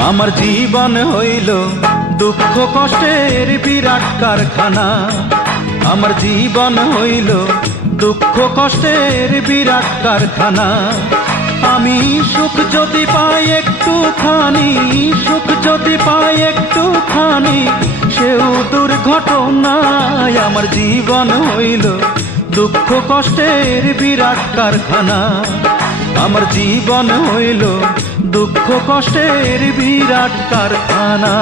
আমার জীবন হইল দুঃখ কষ্টের বিরাট কারখানা। আমার জীবন হইল দুঃখ কষ্টের বিরাট কারখানা। আমি সুখ যদি পাই একটুখানি, সুখ যদি পাই একটুখানি, সেও দুর্ঘটনায়। আমার জীবন হইল দুঃখ কষ্টের বিরাট কারখানা। আমার জীবন হইল দুঃখ কষ্টের বিরাট কারখানা।